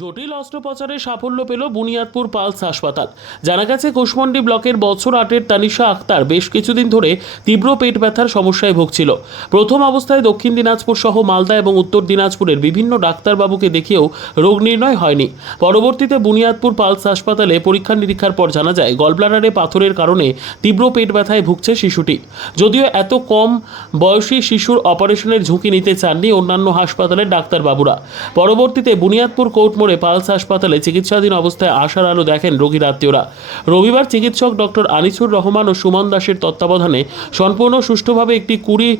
জটিল অস্ত্রোপচারে সাফল্য পেল বুনিয়াদপুর পালস হাসপাতাল। জানা গেছে, কুশমন্ডি ব্লকের বছর আটের তানিশা আক্তার বেশ কিছুদিন ধরে তীব্র পেট ব্যথার সমস্যায় ভুগছিল। প্রথম অবস্থায় দক্ষিণ দিনাজপুর সহ মালদা এবং উত্তর দিনাজপুরের বিভিন্ন ডাক্তারবাবুকে দেখিয়েও রোগ নির্ণয় হয়নি। পরবর্তীতে বুনিয়াদপুর পালস হাসপাতালে পরীক্ষা নিরীক্ষার পর জানা যায়, গলব্লাডারে পাথরের কারণে তীব্র পেট ব্যথায় ভুগছে শিশুটি। যদিও এত কম বয়সী শিশুর অপারেশনের ঝুঁকি নিতে চাননি অন্যান্য হাসপাতালের ডাক্তারবাবুরা। পরবর্তীতে বুনিয়াদপুর কোর্ট মোড়ে পালস হাসপাতালে চিকিৎসাধীন অবস্থায় আশার আলো দেখেন রোগীর আত্মীয়রা। রবিবার চিকিৎসক ডক্টর আনিসুর রহমান ও সুমন দাসের তত্ত্বাবধানে সম্পূর্ণ সুষ্ঠুভাবে একটি কুড়ি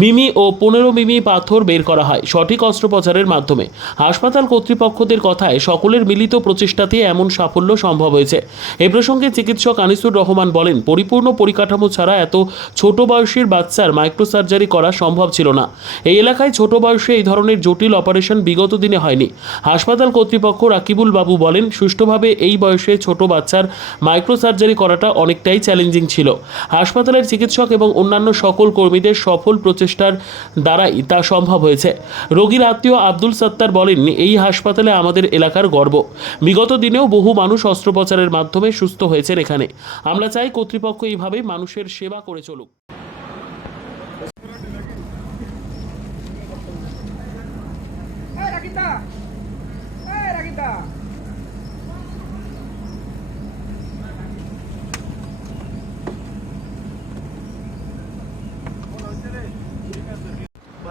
মিমি ও পনেরো মিমি পাথর বের করা হয় সঠিক অস্ত্রোপচারের মাধ্যমে। হাসপাতাল কর্তৃপক্ষদের কথায় সকলের মিলিত প্রচেষ্টাতে এমন সাফল্য সম্ভব হয়েছে। এ প্রসঙ্গে চিকিৎসক আনিসুর রহমান বলেন, পরিপূর্ণ পরিকাঠামো ছাড়া এত ছোট বয়সের বাচ্চার মাইক্রোসার্জারি করা সম্ভব ছিল না। এই এলাকায় ছোট বয়সে এই ধরনের জটিল অপারেশন বিগত দিনে হয়নি। হাসপাতাল কর্তৃপক্ষ রাকিবুল বাবু বলেন, সুষ্ঠুভাবে এই বয়সে ছোট বাচ্চার মাইক্রোসার্জারি করাটা অনেকটাই চ্যালেঞ্জিং ছিল। হাসপাতালের চিকিৎসক এবং অন্যান্য সকল কর্মীদের সফল প্রচেষ্টার দ্বারাই তা সম্ভব হয়েছে। রোগীর আত্মীয় আব্দুল সত্তার বলেন, এই হাসপাতালে আমাদের এলাকার গর্ব। বিগত দিনেও বহু মানুষ অস্ত্রোপচারের মাধ্যমে সুস্থ হয়েছেন এখানে। আমরা চাই কর্তৃপক্ষ এইভাবেই মানুষের সেবা করে চলুক।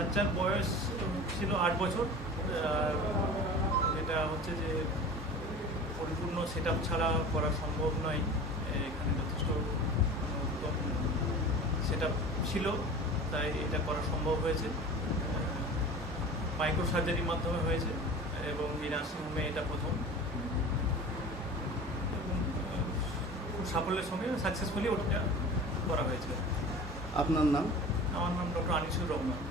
বাচ্চার বয়স ছিল আট বছর আর এটা হচ্ছে যে পরিপূর্ণ সেট ছাড়া করা সম্ভব নয়। এখানে যথেষ্ট সেট ছিল তাই এটা করা সম্ভব হয়েছে। মাইক্রো সার্জারির মাধ্যমে হয়েছে এবং এই নার্সিংহোমে এটা প্রথম। সাফল্যের সঙ্গে সাকসেসফুলি ওটা করা হয়েছে। আপনার নাম? আমার নাম ডক্টর আনিসুর রহমান।